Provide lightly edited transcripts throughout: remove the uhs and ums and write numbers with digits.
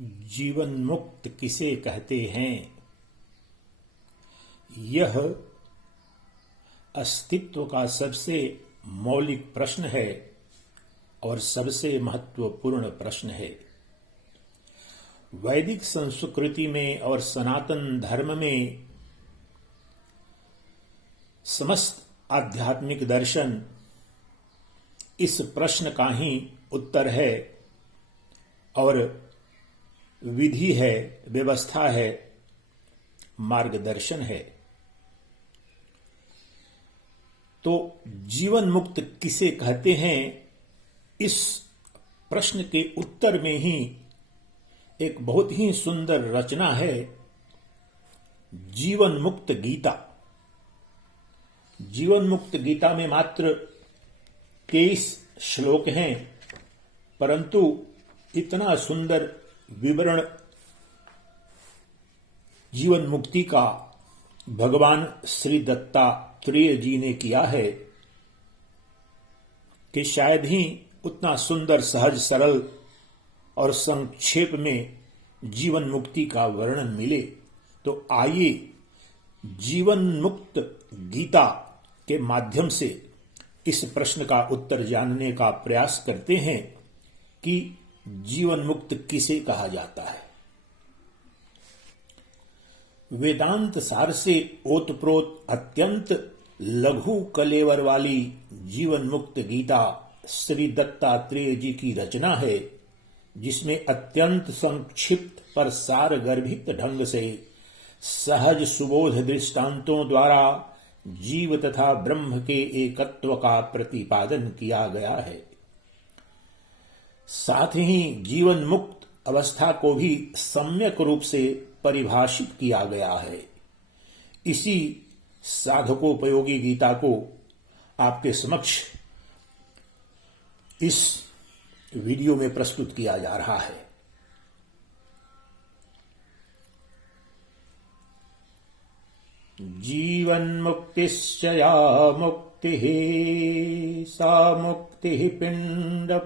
जीवन मुक्त किसे कहते हैं? यह अस्तित्व का सबसे मौलिक प्रश्न है और सबसे महत्वपूर्ण प्रश्न है। वैदिक संस्कृति में और सनातन धर्म में समस्त आध्यात्मिक दर्शन इस प्रश्न का ही उत्तर है और विधि है, व्यवस्था है, मार्गदर्शन है। तो जीवन मुक्त किसे कहते हैं, इस प्रश्न के उत्तर में ही एक बहुत ही सुंदर रचना है, जीवन मुक्त गीता। जीवन मुक्त गीता में मात्र 23 श्लोक हैं, परंतु इतना सुंदर विवरण जीवन मुक्ति का भगवान श्री दत्तात्रेय जी ने किया है कि शायद ही उतना सुंदर, सहज, सरल और संक्षेप में जीवन मुक्ति का वर्णन मिले। तो आइए जीवन मुक्त गीता के माध्यम से इस प्रश्न का उत्तर जानने का प्रयास करते हैं कि जीवन मुक्त किसे कहा जाता है। वेदांत सार से ओतप्रोत अत्यंत लघु कलेवर वाली जीवन मुक्त गीता श्री दत्तात्रेय जी की रचना है, जिसमें अत्यंत संक्षिप्त पर सार गर्भित ढंग से सहज सुबोध दृष्टांतों द्वारा जीव तथा ब्रह्म के एकत्व का प्रतिपादन किया गया है। साथ ही जीवन मुक्त अवस्था को भी सम्यक रूप से परिभाषित किया गया है। इसी साधकोपयोगी गीता को आपके समक्ष इस वीडियो में प्रस्तुत किया जा रहा है। जीवन मुक्तिश्च या मुक्ति सा मुक्ति पिंडपातने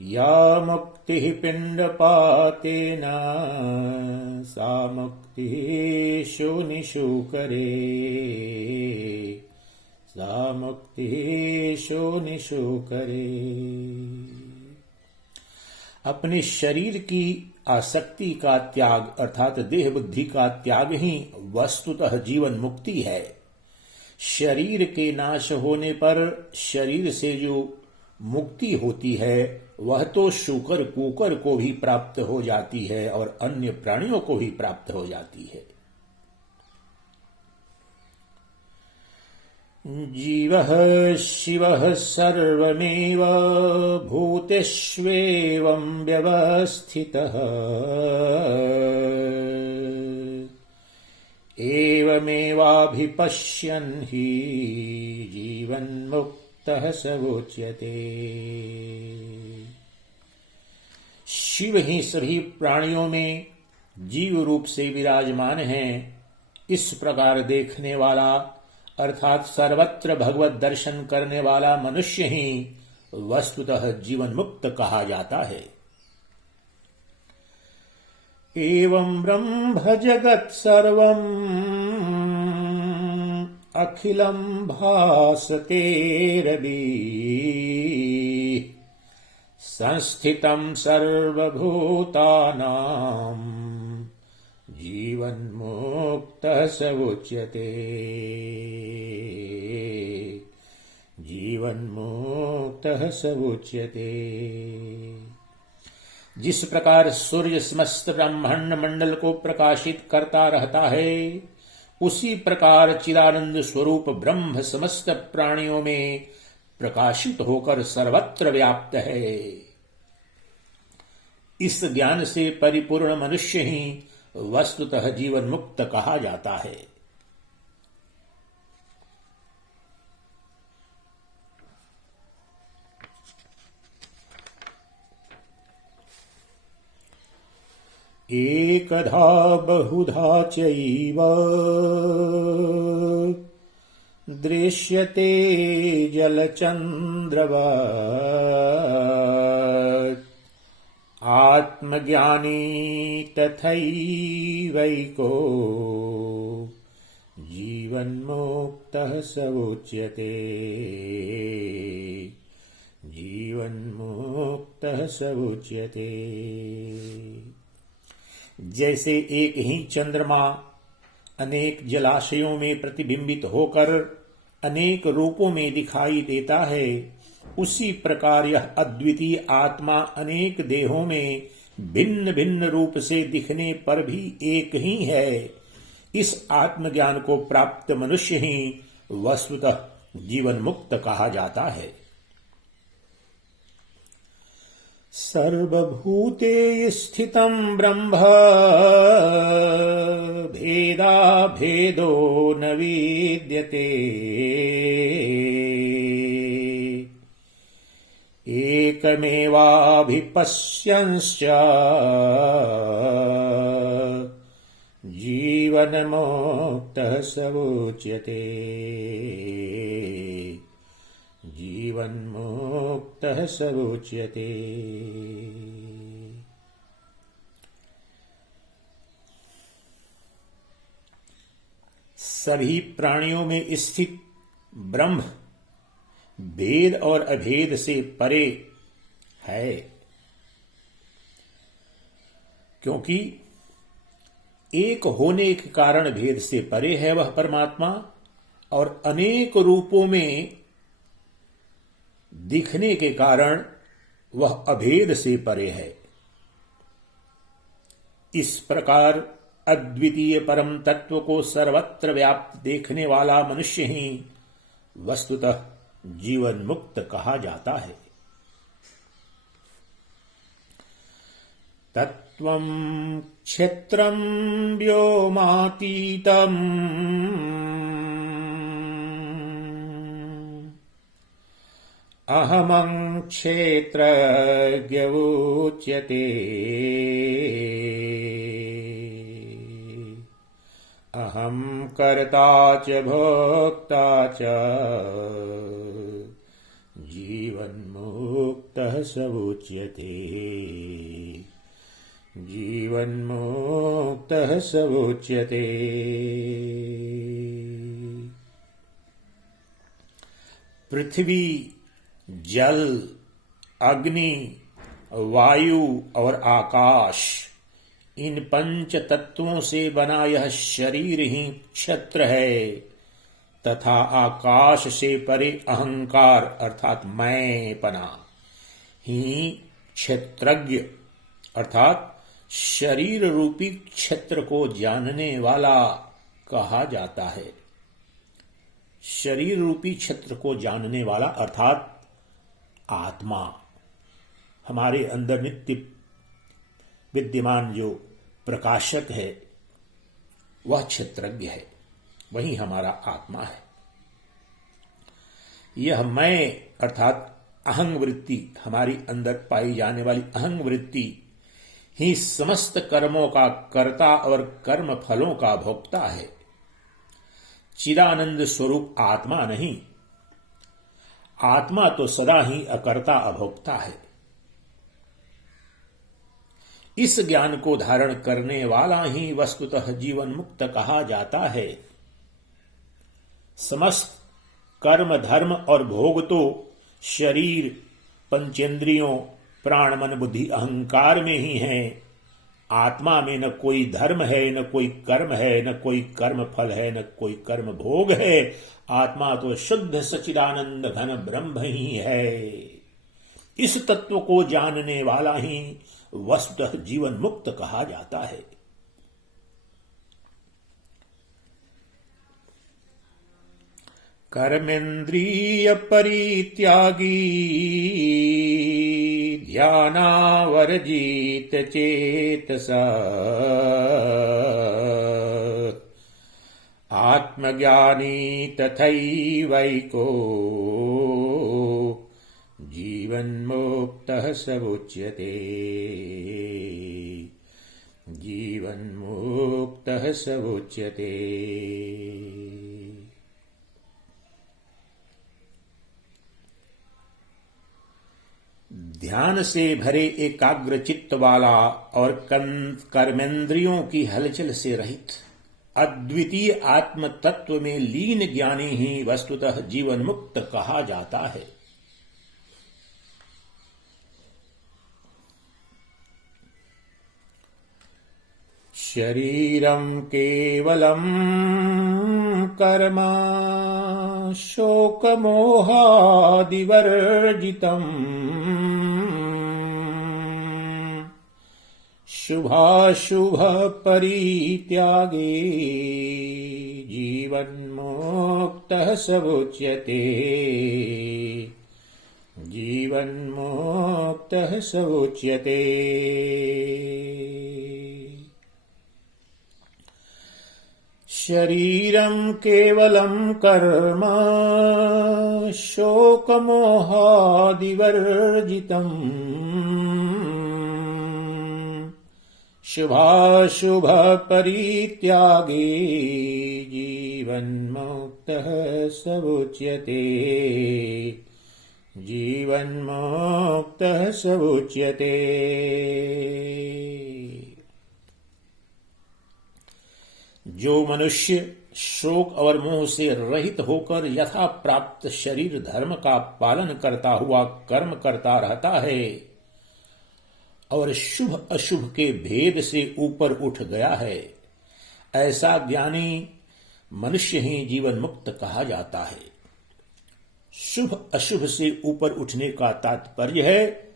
या मुक्ति पिंडपातेन सा मुक्ति शोनिशूकरे सा मुक्ति शोनिशूकरे। अपने शरीर की आसक्ति का त्याग अर्थात देह बुद्धि का त्याग ही वस्तुतः जीवन मुक्ति है। शरीर के नाश होने पर शरीर से जो मुक्ति होती है वह तो शूकर कूकर को भी प्राप्त हो जाती है और अन्य प्राणियों को भी प्राप्त हो जाती है। जीवः शिवः सर्वमेव भूतेष्वेवं व्यवस्थितः एवमेवाभिपश्यन् हि जीवन्मुक्तः स उच्यते। शिव ही सभी प्राणियों में जीव रूप से विराजमान हैं। इस प्रकार देखने वाला अर्थात सर्वत्र भगवत दर्शन करने वाला मनुष्य ही वस्तुतः जीवन मुक्त कहा जाता है। एवं ब्रह्म जगत सर्वम् अखिलं भासते रवि संस्थितं सर्वभूतानां जीवन्मुक्तः स उच्यते जीवन्मुक्तः स उच्यते। जिस प्रकार सूर्य समस्त ब्रह्मांड मंडल को प्रकाशित करता रहता है, उसी प्रकार चिदानंद स्वरूप ब्रह्म समस्त प्राणियों में प्रकाशित होकर सर्वत्र व्याप्त है। इस ज्ञान से परिपूर्ण मनुष्य ही वस्तुतः जीवन मुक्त कहा जाता है। एकधा बहुधा चैव दृश्यते जलचन्द्रवत् आत्मज्ञानी तथैवैको जीवन्मुक्तः स उच्यते जीवन्मुक्तः स उच्यते। जैसे एक ही चंद्रमा अनेक जलाशयों में प्रतिबिंबित होकर अनेक रूपों में दिखाई देता है, उसी प्रकार यह अद्वितीय आत्मा अनेक देहों में भिन्न भिन्न रूप से दिखने पर भी एक ही है। इस आत्मज्ञान को प्राप्त मनुष्य ही वस्तुतः जीवन मुक्त कहा जाता है। सर्वभूते स्थितं ब्रह्म भेदा भेदो न विद्यते एकमेवाभिपश्यंश्च जीवन्मुक्तः स उच्यते जीवन्मुक्तः स उच्यते। सभी प्राणियों में स्थित ब्रह्म भेद और अभेद से परे है, क्योंकि एक होने के कारण भेद से परे है वह परमात्मा, और अनेक रूपों में दिखने के कारण वह अभेद से परे है। इस प्रकार अद्वितीय परम तत्व को सर्वत्र व्याप्त देखने वाला मनुष्य ही वस्तुतः जीवन मुक्त कहा जाता है। तत्वं क्षेत्रं व्योमातीतम् अहमं क्षेत्रज्ञ उच्यते अहं कर्ता च भोक्ता च जीवन्मुक्तः स उच्यते जीवन्मुक्तः स उच्यते। पृथ्वी, जल, अग्नि, वायु और आकाश, इन पंच तत्वों से बना यह शरीर ही क्षत्र है, तथा आकाश से परे अहंकार अर्थात मैंपना ही क्षेत्रज्ञ अर्थात शरीर रूपी क्षेत्र को जानने वाला कहा जाता है। शरीर रूपी क्षेत्र को जानने वाला अर्थात आत्मा, हमारे अंदर नित्य विद्यमान जो प्रकाशक है वह क्षेत्रज्ञ है, वही हमारा आत्मा है। यह मैं अर्थात अहंग वृत्ति, हमारी अंदर पाई जाने वाली अहंग वृत्ति ही समस्त कर्मों का कर्ता और कर्म फलों का भोक्ता है। चिदानंद स्वरूप आत्मा नहीं, आत्मा तो सदा ही अकर्ता अभोक्ता है। इस ज्ञान को धारण करने वाला ही वस्तुतः जीवन मुक्त कहा जाता है। समस्त कर्म धर्म और भोग तो शरीर, पंचेंद्रियों, प्राण मन बुद्धि अहंकार में ही है। आत्मा में न कोई धर्म है, न कोई कर्म है, न कोई कर्म फल है, न कोई कर्म भोग है। आत्मा तो शुद्ध सच्चिदानंद घन ब्रह्म ही है। इस तत्व को जानने वाला ही वस्तुतः जीवन मुक्त कहा जाता है। कर्मेंद्रिय परित्यागी ध्यानावर्जित चेतसा आत्मज्ञानी तथैवैको जीवन्मुक्तः स उच्यते जीवन्मुक्तः स उच्यते। ध्यान से भरे एकाग्र चित्त वाला और कर्मेंद्रियों की हलचल से रहित अद्वितीय आत्म तत्व में लीन ज्ञानी ही वस्तुतः जीवन मुक्त कहा जाता है। शरीरं केवलं कर्म शोकमोहादिवर्जितम् शुभाशुभ परित्यागे जीवन्मुक्तः स उच्यते। जीवन्मुक्तः स उच्यते। शरीरं केवलं कर्म शोकमोहादिवर्जितम् शुभाशुभ परित्यागे जीवन्मुक्तः स उच्यते। जीवन्मुक्तः स उच्यते। जो मनुष्य शोक और मोह से रहित होकर यथा प्राप्त शरीर धर्म का पालन करता हुआ कर्म करता रहता है और शुभ अशुभ के भेद से ऊपर उठ गया है, ऐसा ज्ञानी मनुष्य ही जीवन मुक्त कहा जाता है। शुभ अशुभ से ऊपर उठने का तात्पर्य है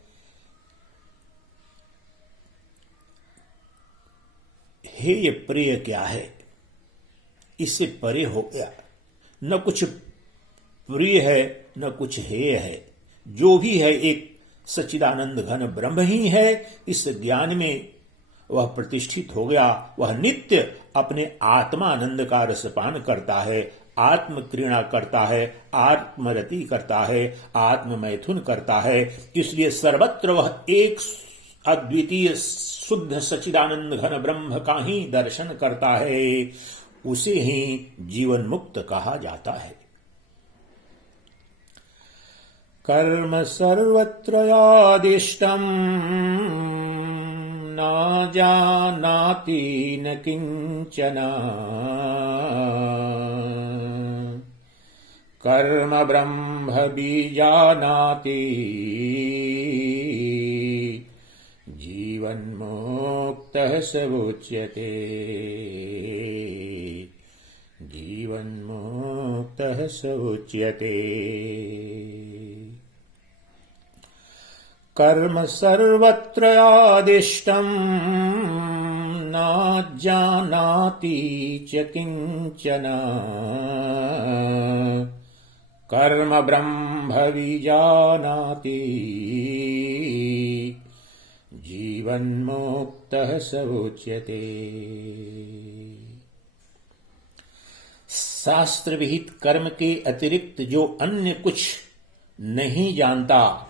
हेय प्रिय क्या है, इससे परे हो गया। न कुछ प्रिय है न कुछ हेय है, जो भी है एक सच्चिदानंद घन ब्रह्म ही है। इस ज्ञान में वह प्रतिष्ठित हो गया। वह नित्य अपने आत्मानंद का रसपान करता है, आत्म क्रीड़ा करता है, आत्मरति करता है, आत्म मैथुन करता है। इसलिए सर्वत्र वह एक अद्वितीय शुद्ध सच्चिदानंद घन ब्रह्म का ही दर्शन करता है। उसे ही जीवन मुक्त कहा जाता है। कर्म सर्वत्रयादिष्टम् न जानाति न किंचन कर्म ब्रह्म बीजानाति जीवन्मुक्तः स उच्यते। जीवन्मुक्तः स उच्यते। कर्म सर्वत्रयादिष्टम् न जानाति च किंचन कर्म ब्रह्म विजानाति जीवन्मुक्तः स उच्यते। शास्त्र विहित कर्म के अतिरिक्त जो अन्य कुछ नहीं जानता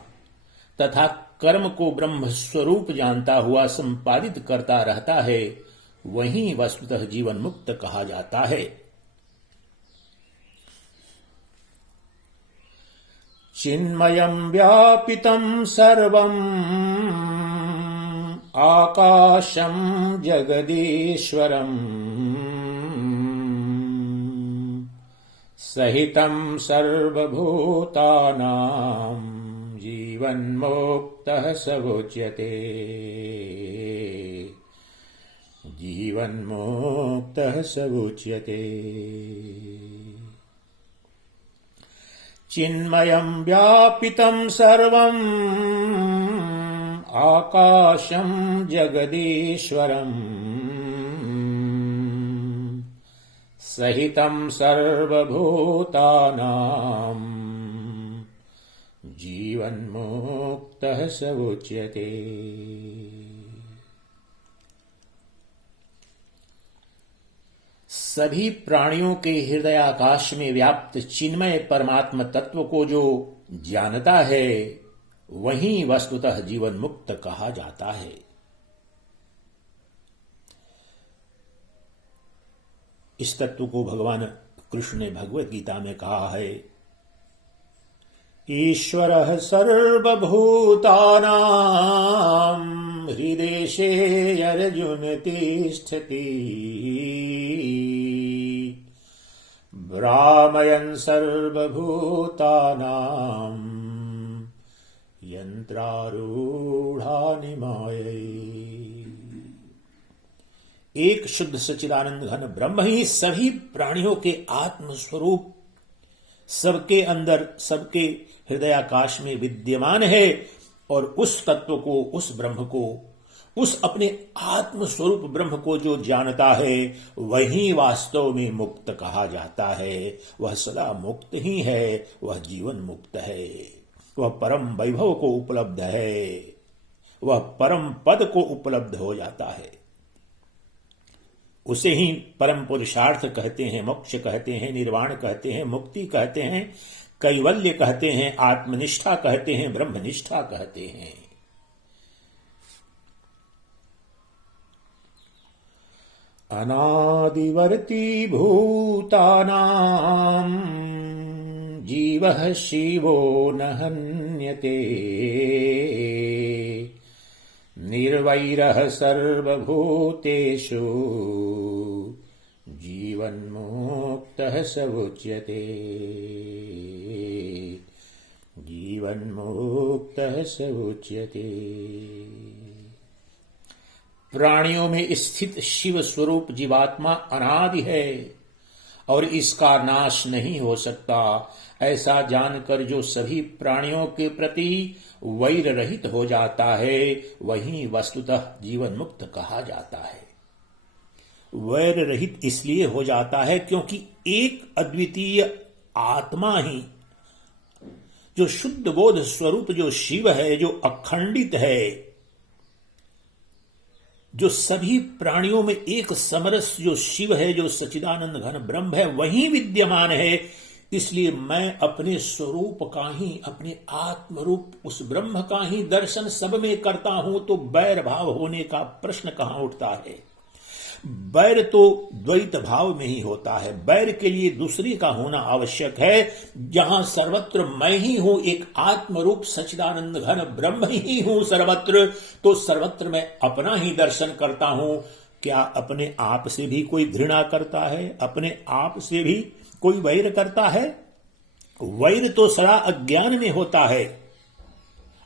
तथा कर्म को ब्रह्म स्वरूप जानता हुआ संपादित करता रहता है, वही वस्तुतः जीवन मुक्त कहा जाता है। चिन्मयं व्यापितं सर्वं आकाशं जगदीश्वरम् सहितं सर्वभूतानां जीवन्मुक्तः स उच्यते। जीवन्मुक्तः स उच्यते। चिन्मयं व्यापितं सर्वं आकाशं जगदीश्वरम् सहितं सर्वभूतानां जीवन्मुक्तः स उच्यते। सभी प्राणियों के हृदयाकाश में व्याप्त चिन्मय परमात्म तत्व को जो जानता है, वही वस्तुतः जीवन मुक्त कहा जाता है। इस तत्व को भगवान कृष्ण ने भगवत गीता में कहा है ईश्वरः सर्वभूतानां हृदेशे अर्जुन तिष्ठति भ्रामयन् सर्वभूतानां यंत्रारूढ़ानि मायैः। एक शुद्ध सच्चिदानंद घन ब्रह्म ही सभी प्राणियों के आत्म स्वरूप, सबके अंदर, सबके हृदयाकाश में विद्यमान है। और उस तत्व को, उस ब्रह्म को, उस अपने आत्म स्वरूप ब्रह्म को जो जानता है, वही वास्तव में मुक्त कहा जाता है। वह सदा मुक्त ही है, वह जीवन मुक्त है, वह परम वैभव को उपलब्ध है, वह परम पद को उपलब्ध हो जाता है। उसे ही परम पुरुषार्थ कहते हैं, मोक्ष कहते हैं, निर्वाण कहते हैं, मुक्ति कहते हैं, कैवल्य कहते हैं, आत्मनिष्ठा कहते हैं, ब्रह्मनिष्ठा कहते हैं। अनादिवर्ती भूतानां जीवः शिवो न हन्यते निर्वैरः सर्वभूतेषु जीवन्मुक्तः स उच्यते जीवन्मुक्तः स उच्यते। प्राणियों में स्थित शिव स्वरूप जीवात्मा अनादि है और इसका नाश नहीं हो सकता। ऐसा जानकर जो सभी प्राणियों के प्रति वैर रहित हो जाता है, वही वस्तुतः जीवन मुक्त कहा जाता है। वैर रहित इसलिए हो जाता है क्योंकि एक अद्वितीय आत्मा ही, जो शुद्ध बोध स्वरूप जो शिव है, जो अखंडित है, जो सभी प्राणियों में एक समरस जो शिव है, जो सच्चिदानंद घन ब्रह्म है, वही विद्यमान है। इसलिए मैं अपने स्वरूप का ही, अपने आत्मरूप उस ब्रह्म का ही दर्शन सब में करता हूं, तो बैर भाव होने का प्रश्न कहां उठता है। बैर तो द्वैत भाव में ही होता है। बैर के लिए दूसरे का होना आवश्यक है। जहां सर्वत्र मैं ही हूं, एक आत्मरूप सच्चिदानंद घन ब्रह्म ही हूं सर्वत्र, तो सर्वत्र मैं अपना ही दर्शन करता हूं। क्या अपने आप से भी कोई घृणा करता है? अपने आप से भी कोई वैर करता है? वैर तो सदा अज्ञान में होता है।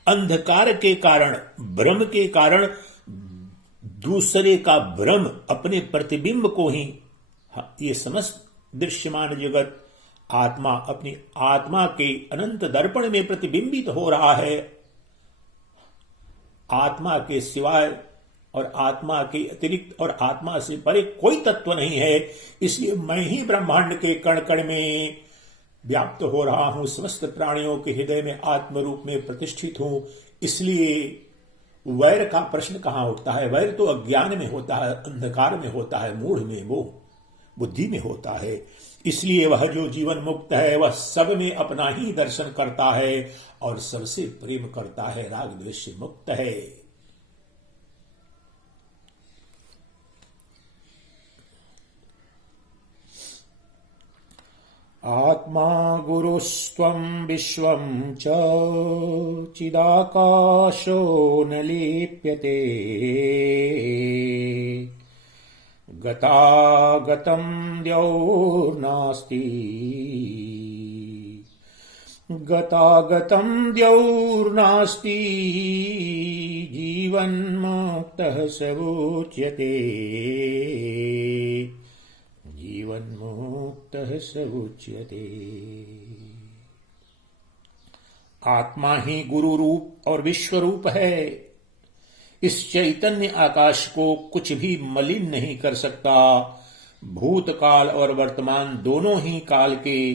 अंधकार के कारण, भ्रम के कारण, दूसरे का भ्रम, अपने प्रतिबिंब को ही, ये समस्त दृश्यमान जगत आत्मा अपनी आत्मा के अनंत दर्पण में प्रतिबिंबित हो रहा है। आत्मा के सिवाय और आत्मा के अतिरिक्त और आत्मा से परे कोई तत्व नहीं है। इसलिए मैं ही ब्रह्मांड के कण कण में व्याप्त हो रहा हूं, समस्त प्राणियों के हृदय में आत्म रूप में प्रतिष्ठित हूं। इसलिए वैर का प्रश्न कहां उठता है? वैर तो अज्ञान में होता है, अंधकार में होता है, मूढ़ में, वो बुद्धि में होता है। इसलिए वह जो जीवन मुक्त है, वह सब में अपना ही दर्शन करता है और सबसे प्रेम करता है, राग द्वेष से मुक्त है। आत्मा गुरुस्त्वं विश्वं च चिदाकाशो न लिप्यते गतागतं द्यौर्नास्ति द्यौर्नास्ति जीवन्मुक्तः स उच्यते जीवन्मुक्तः स उच्यते। आत्मा ही गुरु रूप और विश्व रूप है। इस चैतन्य आकाश को कुछ भी मलिन नहीं कर सकता। भूतकाल और वर्तमान दोनों ही काल के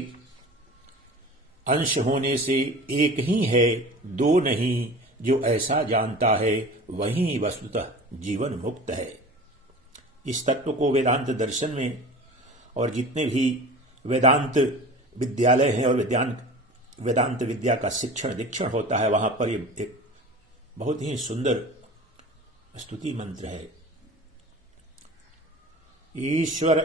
अंश होने से एक ही है, दो नहीं। जो ऐसा जानता है वही वस्तुतः जीवन मुक्त है। इस तत्व को वेदांत दर्शन में और जितने भी वेदांत विद्यालय हैं और वेदांत विद्या का शिक्षण दीक्षण होता है, वहां पर एक बहुत ही सुंदर स्तुति मंत्र है। ईश्वर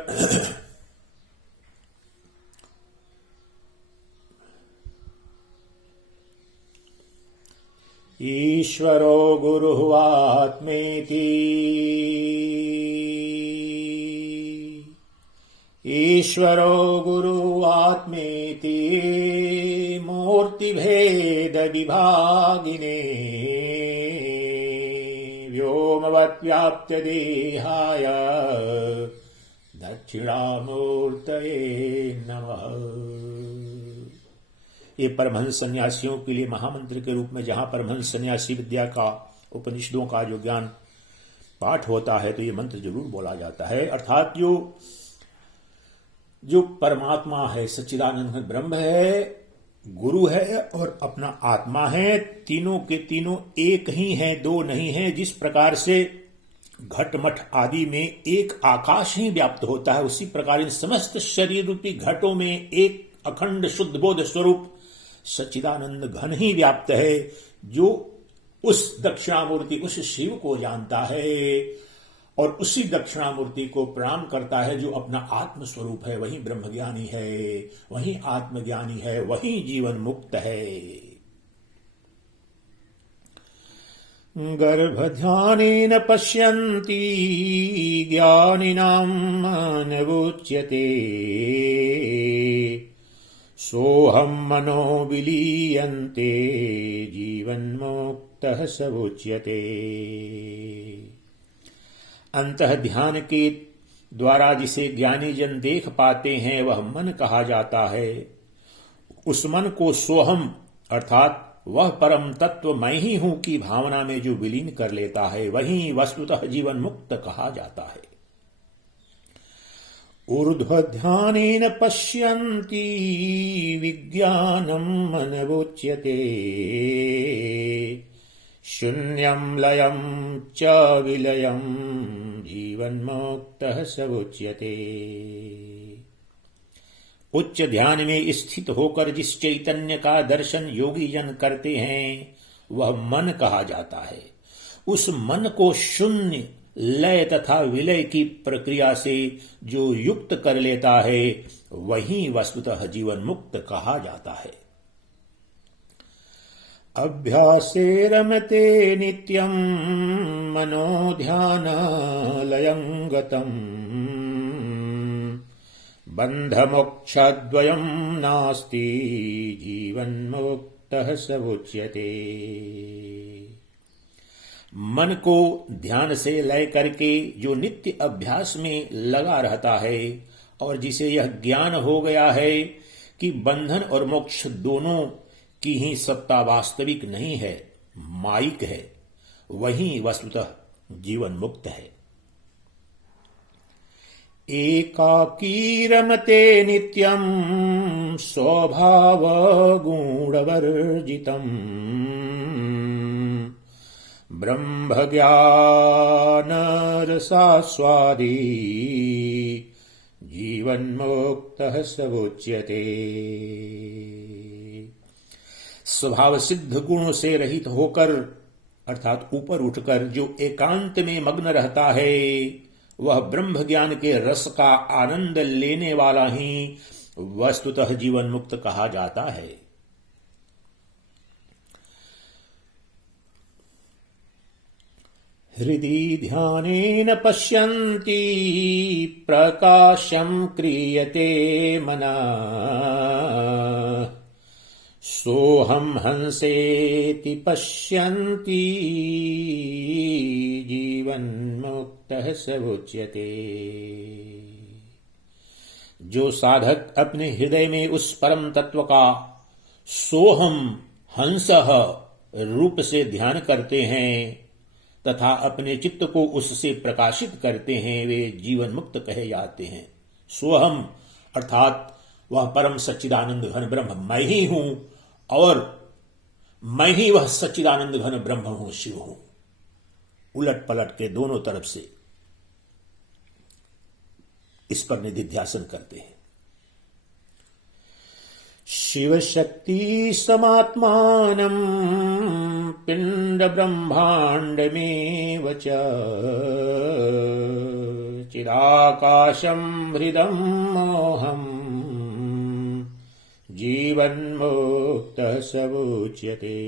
ईश्वरो गुरुः आत्मेति ईश्वरो गुरुः आत्मेति मूर्तिभेद विभागिने व्योमवत् व्याप्त देहाय दक्षिणामूर्तये नमः। ये परमहंस सन्यासियों के लिए महामंत्र के रूप में, जहां परमहंस सन्यासी विद्या का, उपनिषदों का जो ज्ञान पाठ होता है तो ये मंत्र जरूर बोला जाता है। अर्थात जो परमात्मा है, सच्चिदानंद ब्रह्म है, गुरु है और अपना आत्मा है, तीनों के तीनों एक ही हैं, दो नहीं हैं। जिस प्रकार से घट मठ आदि में एक आकाश ही व्याप्त होता है, उसी प्रकार इन समस्त शरीर रूपी घटों में एक अखंड शुद्ध बोध स्वरूप सच्चिदानंद घन ही व्याप्त है, जो उस दक्षिणामूर्ति, उस शिव को जानता है और उसी दक्षिणामूर्ति को प्रणाम करता है, जो अपना आत्म स्वरूप है, वही ब्रह्मज्ञानी है, वही आत्मज्ञानी है, वही जीवन मुक्त है। गर्भध्यानेन पश्यन्ति ज्ञानिनां नवोच्यते सोऽहं मनो विलीयन्ते जीवन्मुक्तः स उच्यते। अंतः ध्यान के द्वारा जिसे ज्ञानी जन देख पाते हैं वह मन कहा जाता है। उस मन को सोहम अर्थात वह परम तत्व मैं ही हूं की भावना में जो विलीन कर लेता है, वही वस्तुतः जीवन मुक्त कहा जाता है। ऊर्ध्वध्यानेन पश्यन्ति विज्ञानम् अनवोच्यते शून्यं लयं च विलयं जीवन्मुक्तः स उच्यते। उच्च ध्यान में स्थित होकर जिस चैतन्य का दर्शन योगी जन करते हैं वह मन कहा जाता है। उस मन को शून्य, लय तथा विलय की प्रक्रिया से जो युक्त कर लेता है वही वस्तुतः जीवन मुक्त कहा जाता है। अभ्यासे रमते नित्यं मनो ध्यानालयं गतम् बन्धमोक्षद्वयं नास्ति जीवन्मुक्तः स उच्यते। मन को ध्यान से लय करके जो नित्य अभ्यास में लगा रहता है और जिसे यह ज्ञान हो गया है कि बंधन और मोक्ष दोनों की ही सत्ता वास्तविक नहीं है, माइक है, वही वस्तुतः जीवन मुक्त है। एकाकी रमते नित्यं स्वभाव गुणवर्जितम् ब्रह्म ज्ञान रसास्वादी जीवन्मुक्तः स उच्यते। स्वभाव सिद्ध गुणों से रहित होकर अर्थात ऊपर उठकर जो एकांत में मग्न रहता है वह ब्रह्म ज्ञान के रस का आनंद लेने वाला ही वस्तुतः जीवन मुक्त कहा जाता है। हृदि ध्यानेन पश्यन्ति प्रकाशं क्रियते मनः सोहम हंसेति पश्यन्ति जीवन्मुक्तः स उच्यते। जो साधक अपने हृदय में उस परम तत्व का सोहम हंसः रूप से ध्यान करते हैं तथा अपने चित्त को उससे प्रकाशित करते हैं वे जीवन मुक्त कहे जाते हैं। सोहम अर्थात वह परम सच्चिदानंद घन ब्रह्म मैं ही हूं और मैं ही वह सच्चिदानंद घन ब्रह्म हूं, शिव हूं। उलट पलट के दोनों तरफ से इस पर निधिध्यासन करते हैं। शिव शक्ति समात्मानं पिंड ब्रह्मांडमेव च चिदाकाशं हृदं मोहम् जीवन्मुक्तः स उच्यते।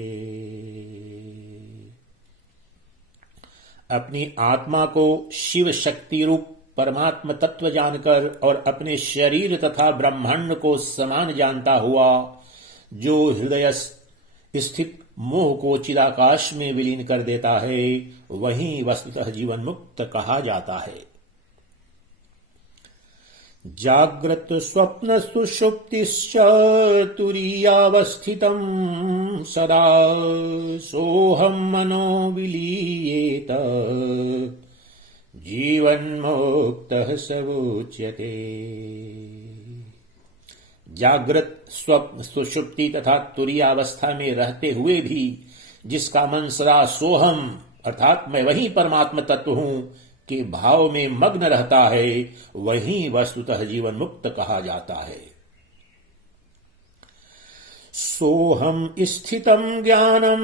अपनी आत्मा को शिव शक्ति रूप परमात्म तत्व जानकर और अपने शरीर तथा ब्रह्मांड को समान जानता हुआ जो हृदय स्थित मोह को चिदाकाश में विलीन कर देता है, वही वस्तुतः जीवन मुक्त कहा जाता है। जाग्रत स्वप्न सुषुप्तिश्च तुरीयावस्थितं सदा सोहम मनो विलीयेत जीवन्मुक्तः स उच्यते। जागृत स्वप्न सुषुप्ति तथा तुरीय अवस्था में रहते हुए भी जिसका मन सदा सोहम अर्थात मैं वही परमात्म तत्व हूं के भाव में मग्न रहता है, वही वस्तुतः जीवन मुक्त कहा जाता है। सोहम स्थितम ज्ञानम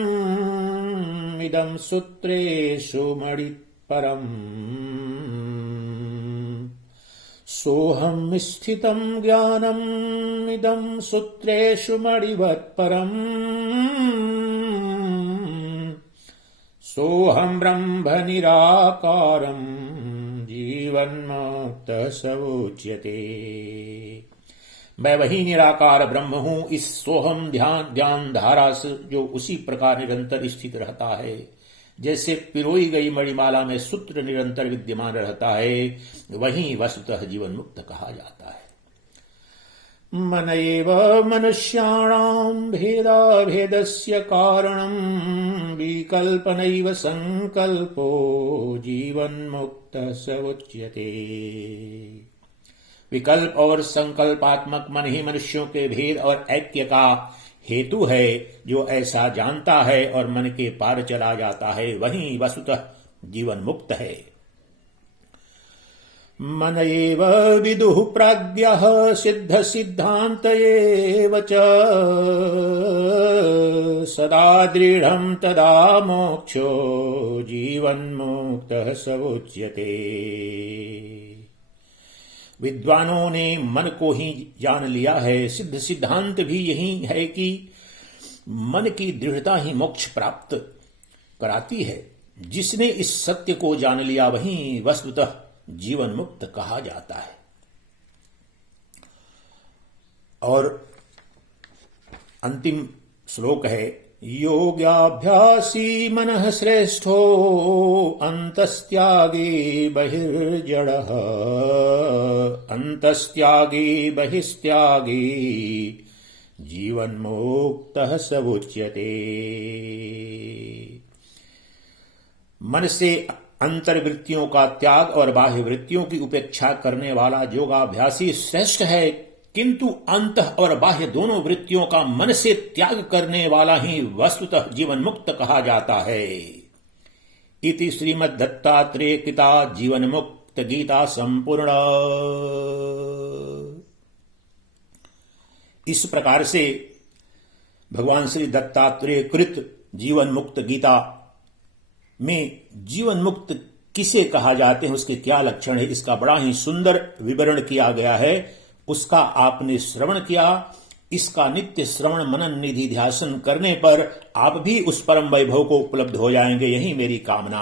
इदं सूत्रेषु मणित परम सोहम स्थितं ज्ञानम् इदं सूत्रेषु मणिवत्परम् सोहम ब्रह्म निराकारं जीवन्मुक्तः स उच्यते। मैं वही निराकार ब्रह्म हूं। इस सोहम ध्यान धारा से जो उसी प्रकार निरंतर स्थित रहता है जैसे पिरोई गई मणिमाला में सूत्र निरंतर विद्यमान रहता है, वही वस्तुतः जीवन मुक्त कहा जाता है। मन एव मनुष्याणां भेदाभेदस्य कारणं विकल्पनैव संकल्पो जीवन्मुक्तः स उच्यते। विकल्प और संकल्पात्मक मन ही मनुष्यों के भेद और ऐक्य का हेतु है। जो ऐसा जानता है और मन के पार चला जाता है, वही वस्तुतः जीवन मुक्त है। मन एव विदुः प्राज्ञः सिद्ध सिद्धान्त एव च सदा दृढ़ं तदा मोक्षो जीवन्मुक्तः स उच्यते। विद्वानों ने मन को ही जान लिया है। सिद्ध सिद्धांत भी यही है कि मन की दृढ़ता ही मोक्ष प्राप्त कराती है। जिसने इस सत्य को जान लिया वही वस्तुतः जीवन मुक्त कहा जाता है। और अंतिम श्लोक है, योगाभ्यासी मनः श्रेष्ठो अंतस्त्यागी बहिर्जडः अंतस्त्यागी बहिस्त्यागी जीवन्मुक्तः स उच्यते। मन से अंतर्वृत्तियों का त्याग और बाह्य वृत्तियों की उपेक्षा करने वाला योगाभ्यासी श्रेष्ठ है, किंतु अंत और बाह्य दोनों वृत्तियों का मन से त्याग करने वाला ही वस्तुतः जीवन मुक्त कहा जाता है। इति श्रीमद् दत्तात्रेय कृता जीवन मुक्त गीता संपूर्ण। इस प्रकार से भगवान श्री दत्तात्रेय कृत जीवन मुक्त गीता में जीवन मुक्त किसे कहा जाते हैं, उसके क्या लक्षण है, इसका बड़ा ही सुंदर विवरण किया गया है। उसका आपने श्रवण किया। इसका नित्य श्रवण मनन निधि ध्यासन करने पर आप भी उस परम वैभव को उपलब्ध हो जाएंगे, यही मेरी कामना है।